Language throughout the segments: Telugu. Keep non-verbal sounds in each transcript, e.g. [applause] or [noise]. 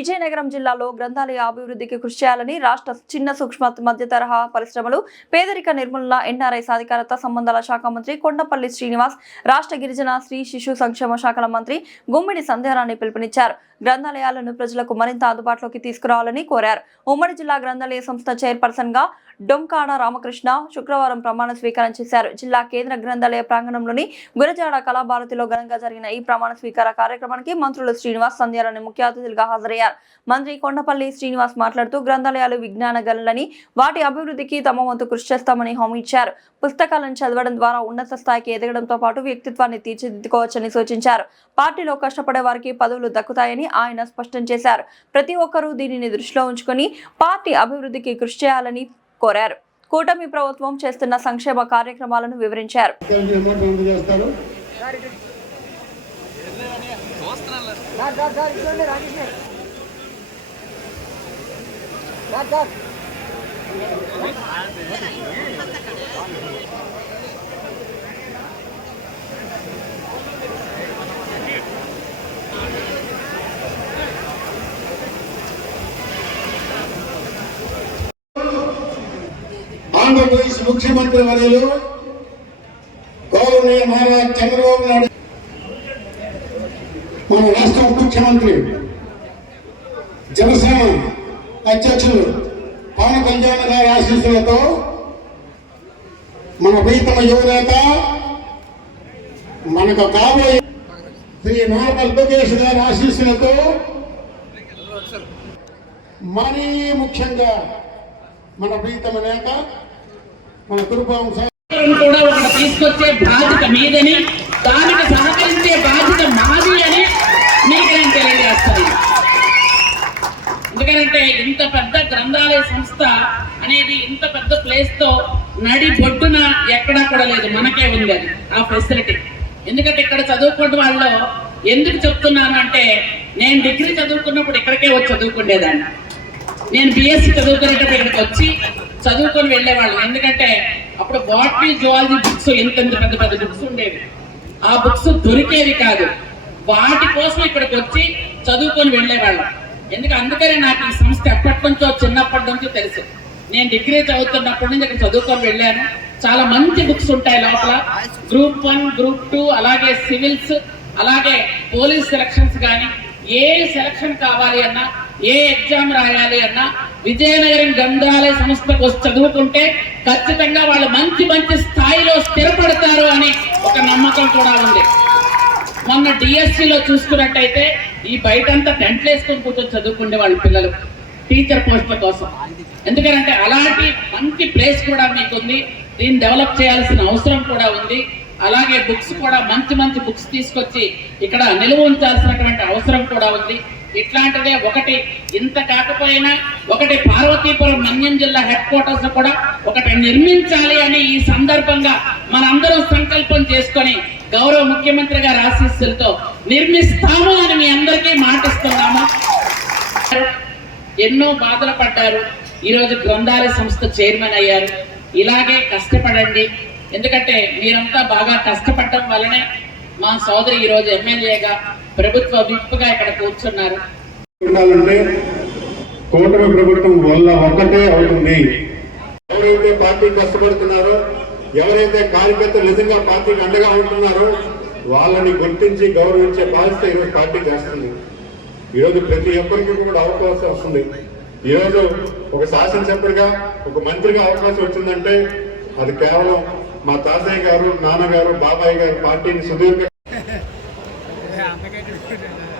విజయనగరం జిల్లాలో గ్రంథాలయ అభివృద్ధికి కృషి చేయాలని రాష్ట్ర చిన్న సూక్ష్మ మధ్య తరహా పరిశ్రమలు పేదరిక నిర్మూలన ఎన్ఆర్ఐ సాధికారత సంబంధాల శాఖ మంత్రి కొండపల్లి శ్రీనివాస్ రాష్ట్ర గిరిజన స్త్రీ శిశు సంక్షేమ శాఖల మంత్రి గుమ్మిడి సంధ్యారాన్ని పిలుపునిచ్చారు. గ్రంథాలయాలను ప్రజలకు మరింత అందుబాటులోకి తీసుకురావాలని కోరారు. ఉమ్మడి జిల్లా గ్రంథాలయ సంస్థ చైర్పర్సన్గా డొంకాడ రామకృష్ణ శుక్రవారం ప్రమాణ స్వీకారం చేశారు. జిల్లా కేంద్ర గ్రంథాలయ ప్రాంగణంలోని గురజాడ కళాభారతిలో ఘనంగా జరిగిన ఈ ప్రమాణ స్వీకార కార్యక్రమానికి మంత్రులు శ్రీనివాస్ సంధ్యారాన్ని ముఖ్య అతిథులుగా హాజరయ్యారు. మంత్రి కొండపల్లి శ్రీనివాస్ మాట్లాడుతూ గ్రంథాలయాలు విజ్ఞాన గనులని వాటి అభివృద్ధికి తమ వంతు కృషి చేస్తామని హామీ ఇచ్చారు. పుస్తకాలను చదవడం ద్వారా ఉన్నత స్థాయికి ఎదగడంతో పాటు వ్యక్తిత్వాన్ని తీర్చిదిద్దుకోవచ్చని సూచించారు. పార్టీలో కష్టపడే వారికి పదవులు దక్కుతాయని ఆయన స్పష్టం చేశారు. ప్రతి ఒక్కరూ దీనిని దృష్టిలో ఉంచుకొని పార్టీ అభివృద్ధికి కృషి చేయాలని కోరారు. కూటమి ప్రభుత్వం చేస్తున్న సంక్షేమ కార్యక్రమాలను వివరించారు. కలిపి అమౌంట్ అందజేస్తారు సార్ సార్ సార్ ఇట్లండి రాకేష్ సార్ సార్ ఆంధ్రప్రదేశ్ ముఖ్యమంత్రి వర్యులు గౌరవనీయ మహారాజ్ చంద్రబాబు నాయుడు మన రాష్ట్ర ముఖ్యమంత్రి జనసేన అధ్యక్షులు పవన్ కళ్యాణ్ గారి ఆశీస్సులతో మన ప్రీతమ యువనేత మనకు కాబోయే శ్రీ నాగ లోకేష్ గారి ఆశీస్సులతో మరీ ముఖ్యంగా మన ప్రీతమ నేత మన తురుపాం కూడా ఒకటి తీసుకొచ్చే బాధ్యత మీదని దానికి సహకారం బాధ్యత మాది అని మీకు నేను తెలియజేస్తాను ఎందుకంటే ఇంత పెద్ద గ్రంథాలయ సంస్థ అనేది ఇంత పెద్ద ప్లేస్తో నడి బొడ్డున ఎక్కడా కూడా లేదు. మనకే ఉంది అది ఆ ఫెసిలిటీ ఎందుకంటే ఇక్కడ చదువుకున్న వాళ్ళు ఎందుకు చెప్తున్నాను అంటే నేను డిగ్రీ చదువుకున్నప్పుడు ఇక్కడికే వచ్చి చదువుకునేదాన్ని నేను బిఎస్సి చదువుకునేటప్పుడు ఇక్కడికి వచ్చి చదువుకొని వెళ్ళేవాళ్ళం. ఎందుకంటే అప్పుడు బాటనీ జువాలజీ బుక్స్ ఎంత ఎంత పెద్ద పెద్ద బుక్స్ ఉండేవి. ఆ బుక్స్ దొరికేవి కాదు. వాటి కోసం ఇక్కడికి వచ్చి చదువుకొని వెళ్ళేవాళ్ళం. ఎందుకు అందుకనే నాకు ఈ సంస్థ ఎప్పటి నుంచో చిన్నప్పటి నుంచో తెలుసు. నేను డిగ్రీ చదువుతున్నప్పటి నుంచి ఇక్కడ చదువుకొని వెళ్ళాను. చాలా మంచి బుక్స్ ఉంటాయి లోపల. గ్రూప్ వన్ గ్రూప్ టూ అలాగే సివిల్స్ అలాగే పోలీస్ సెలక్షన్స్ కానీ ఏ సెలక్షన్ కావాలి అన్నా ఏ ఎగ్జామ్ రాయాలి అన్నా విజయనగరం గ్రంథాలయ సంస్థకు వచ్చి చదువుకుంటే ఖచ్చితంగా వాళ్ళు మంచి మంచి స్థాయిలో స్థిరపడతారు అని ఒక నమ్మకం కూడా ఉంది. మొన్న డిఎస్సిలో చూసుకున్నట్టయితే ఈ బయటంతా టెంట్లు వేసుకొని కూర్చొని చదువుకునే వాళ్ళ పిల్లలు టీచర్ పోస్టుల కోసం. ఎందుకంటే అలాంటి మంచి ప్లేస్ కూడా మీకుంది. దీన్ని డెవలప్ చేయాల్సిన అవసరం కూడా ఉంది. అలాగే బుక్స్ కూడా మంచి మంచి బుక్స్ తీసుకొచ్చి ఇక్కడ నిలువ ఉంచాల్సినటువంటి అవసరం కూడా ఉంది. ఇట్లాంటిదే ఒకటి ఇంత కాకపోయినా ఒకటి పార్వతీపురం మన్యం జిల్లా హెడ్ క్వార్టర్స్ కూడా ఒకటి నిర్మించాలి అని ఈ సందర్భంగా మనందరం సంకల్పం చేసుకొని గౌరవ ముఖ్యమంత్రి గారి ఆశీస్సులతో నిర్మిస్తాము అని మీ అందరికీ మాటిస్తున్నాము. ఎన్నో బాధలు పడ్డారు. ఈరోజు గ్రంథాలయ సంస్థ చైర్మన్ అయ్యారు. ఇలాగే కష్టపడండి. ఎందుకంటే మీరంతా బాగా కష్టపడటం వల్లనే మా సోదరి ఈరోజు ఎమ్మెల్యేగా ప్రభుత్వ విప్పుగా ఇక్కడ కూర్చున్నారు. కూటమి ప్రభుత్వం వల్ల ఒక్కటే అవుతుంది. ఎవరైతే పార్టీ కష్టపడుతున్నారో ఎవరైతే కార్యకర్తలు నిజంగా పార్టీకి అండగా ఉంటున్నారో వాళ్ళని గుర్తించి గౌరవించే బాధ్యత ఈరోజు పార్టీ చేస్తుంది ఈరోజు ప్రతి ఒక్కరికి కూడా అవకాశం వస్తుంది. ఈరోజు ఒక శాసనసభ్యుడిగా ఒక మంత్రిగా అవకాశం వచ్చిందంటే అది కేవలం మా తాతయ్య గారు నాన్నగారు బాబాయ్ గారు పార్టీని సుదీర్ఘ [laughs]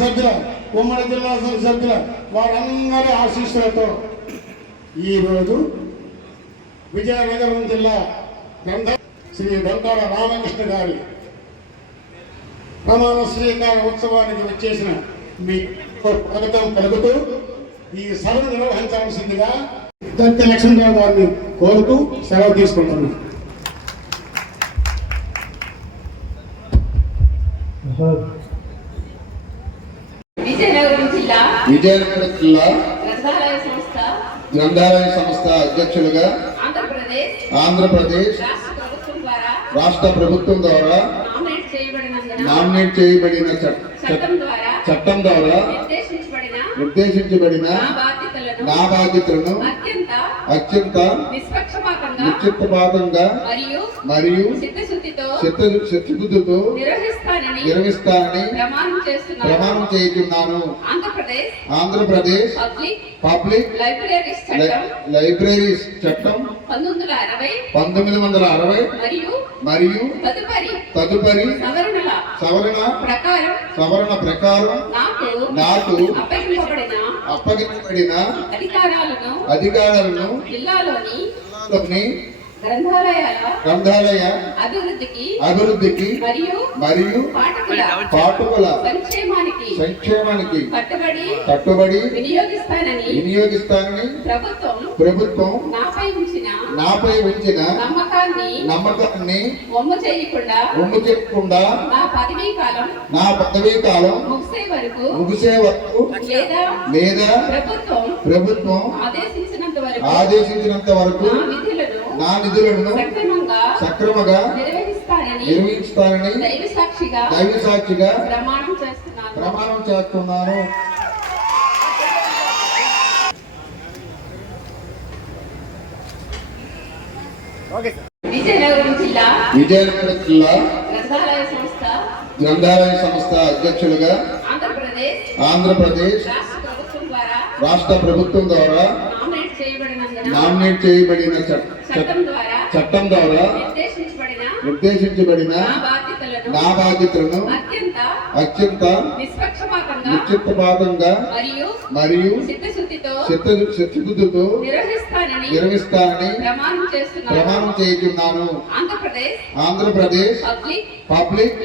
సభ్యుల ఉమ్మడి జిల్లా సభ్యుల వారందరి ఆశీస్సులతో ఈరోజు విజయనగరం జిల్లా గ్రంథ శ్రీ దంతాడ రామకృష్ణ గారి ప్రమాణ స్వీకార ఉత్సవానికి వచ్చేసిన మీ స్వాగతం పలుకుతూ ఈ సభను నిర్వహించాల్సిందిగా దత్తి లక్ష్మణరావు గారిని కోరుతూ సెలవు తీసుకుంటున్నాను. విజయనగరం జిల్లా గ్రంథాలయ సంస్థ అధ్యక్షులుగా ఆంధ్రప్రదేశ్ రాష్ట్ర ప్రభుత్వం ద్వారా నామినేట్ చేయబడిన చట్- చట్- చట్టం ద్వారా నిర్దేశించబడిన నిర్దేశించబడిన నా బాధ్యతలను నా బాధ్యతలను అత్యంత నిశ్చితపాతంగా మరియు చిత్తశుద్ధితో నిర్వహిస్తానని ప్రమాణం చేస్తున్నాను. ఆంధ్రప్రదేశ్ పబ్లిక్ లైబ్రరీస్ చట్టం పంతొమ్మిది వందల అరవై మరియు మరియు తదుపరి సవరణ ప్రకారం సవరణ ప్రకారం నాకు అప్పగించబడిన అధికారాలను అధికారాలను జిల్లాలోని గ్రంథాలయ అభివృద్ధికి అభివృద్ధికి మరియు మరియు పాఠకుల సంక్షేమానికి సంక్షేమానికి కట్టుబడి కట్టుబడి వినియోగిస్తానని వినియోగిస్తానని ప్రభుత్వం ప్రభుత్వం నాపై ఉంచిన నాపై ఉంచిన నమ్మకాన్ని నమ్మకాన్ని వమ్ము చేయకుండా ఒమ్ము చెప్పకుండా నా పదవీ కాలం నా పదవీ కాలం ముగిసే వరకు ముగిసే వరకు లేదా లేదా ప్రభుత్వం ప్రభుత్వం ఆదేశించినంత వరకు ఆదేశించినంత వరకు నా నిధులను సక్రమంగా నిర్వహిస్తానని దైవ సాక్షిగా దైవ సాక్షిగా ప్రమాణం చేస్తున్నాను. ప్రమాణం చేస్తున్నాను. విజయనగరం జిల్లా విజయనగరం జిల్లా గ్రంథాలయ సంస్థ గ్రంథాలయ సంస్థ అధ్యక్షులుగా ఆంధ్రప్రదేశ్ ఆంధ్రప్రదేశ్ రాష్ట్ర ప్రభుత్వం ద్వారా రాష్ట్ర ప్రభుత్వం ద్వారా నామినేట్ చేయబడిన చట్- చట్- చట్టం చట్టం ద్వారా నిర్దేశించబడిన నా బాధ్యతలను అత్యంత నిశ్చితపాతంగా మరియు చిత్తశుద్ధితో నిర్వహిస్తానని ప్రమాణం చేస్తున్నాను. ఆంధ్రప్రదేశ్ పబ్లిక్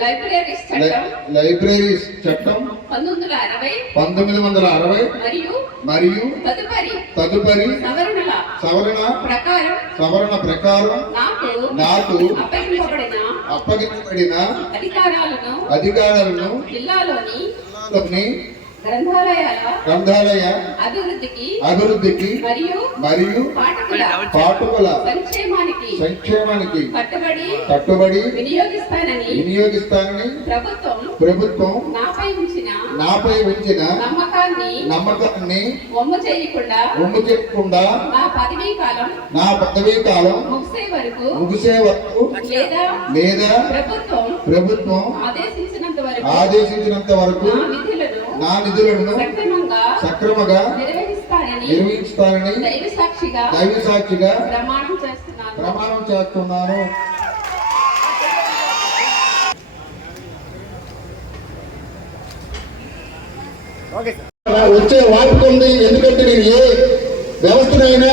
లైబ్రరీస్ చట్టం పంతొమ్మిది వందల అరవై మరియు తదుపరి సవరణ. ప్రకారం సవరణ ప్రకారం నాకు అప్పగించబడిన అధికారాలను అధికారాలను జిల్లాలోని జిల్లాలోని గ్రంథాలయ అభివృద్ధికి అభివృద్ధికి మరియు మరియు పాఠకుల పాఠకుల సంక్షేమానికి సంక్షేమానికి కట్టుబడి వినియోగిస్తానని ప్రభుత్వం ప్రభుత్వం నాపై ఉంచిన నమ్మకాన్ని వమ్ము చేయకుండా ఒమ్ము చెప్పకుండా నా పదవీ కాలం నా పదవీ కాలం ముగిసే వరకు ముగిసే వరకు లేదా లేదా ప్రభుత్వం ప్రభుత్వం ఆదేశించినంత వరకు ఆదేశించినంత వరకు నా నిధులను సక్రమంగా నిర్వహిస్తానని దైవ సాక్షిగా దైవ సాక్షిగా ప్రమాణం ప్రమాణం చేస్తున్నాను. వచ్చే వార్త ఉంది. ఎందుకంటే నేను ఏ వ్యవస్థనైనా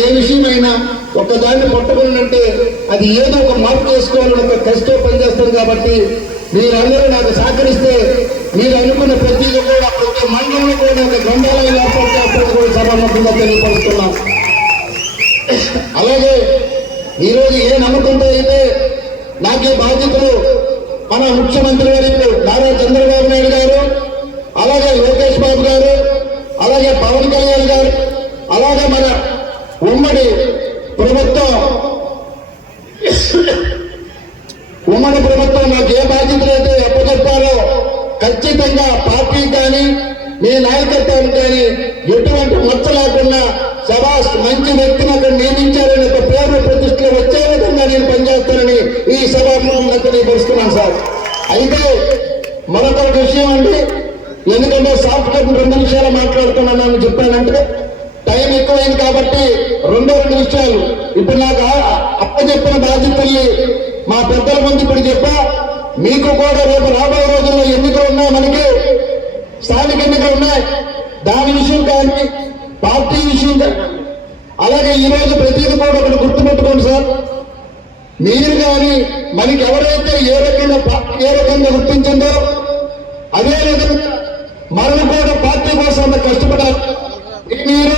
ఏ విషయమైనా ఒక్కదాన్ని పట్టుకున్నంటే అది ఏదో ఒక మార్పు చేసుకోవాలని ఒక కష్టం పనిచేస్తాను కాబట్టి మీరందరూ నాకు సహకరిస్తే మీరు అనుకున్న ప్రతి కూడా ప్రతి మండలంలో కూడా ఒక గ్రంథాలయం ఏర్పాటు చేస్తాను కూడా సభాముఖంగా తెలియపరుస్తున్నాం అలాగే ఈరోజు ఏ నమ్మకంతో అయితే నాకు బాధ్యతలు మన ముఖ్యమంత్రి గారు నారా చంద్రబాబు నాయుడు గారు అలాగే లోకేష్ బాబు గారు అలాగే పవన్ కళ్యాణ్ గారు అలాగే మన ఉమ్మడి ప్రభుత్వం. ఉమ్మడి ప్రభుత్వం నాకు ఏ బాధ్యతలు అయితే అప్పచెప్పారో ఖచ్చితంగా పార్టీ కానీ మీ నాయకత్వం కానీ ఎటువంటి మచ్చ లేకుండా సభాష్ మంచి వ్యక్తిని అక్కడ నియమించారని ఒక పేరు ప్రతిష్టలు వచ్చే విధంగా నేను పనిచేస్తానని ఈ సభాముఖంగా తెలియపరుస్తున్నాను సార్. అయితే మరొక విషయం అండి ఎందుకంటే సాఫ్ట్వేర్ రెండు నిమిషాలు మాట్లాడుతున్నానని చెప్పానంటే టైం ఎక్కువైంది కాబట్టి రెండో రెండు విషయాలు ఇప్పుడు నాకు ఆ- అప్పచెప్పిన బాధ్యతల్ని మా పెద్దల ముందు ఇప్పుడు చెప్పా మీకు కూడా రేపు రాబోయే రోజుల్లో ఎన్నికలు ఉన్నాయి మనకి స్థానిక ఎన్నికలు ఉన్నాయి. దాని విషయం అలాగే ఈరోజు ప్రతిదీ కూడా ఒకటి గుర్తుపెట్టుకోండి సార్. మీరు కానీ మనకి ఎవరైతే ఏ రకంగా ఏ రకంగా గుర్తించిందో అదే రకంగా మనం కూడా పార్టీ కోసం కష్టపడాలి. మీరు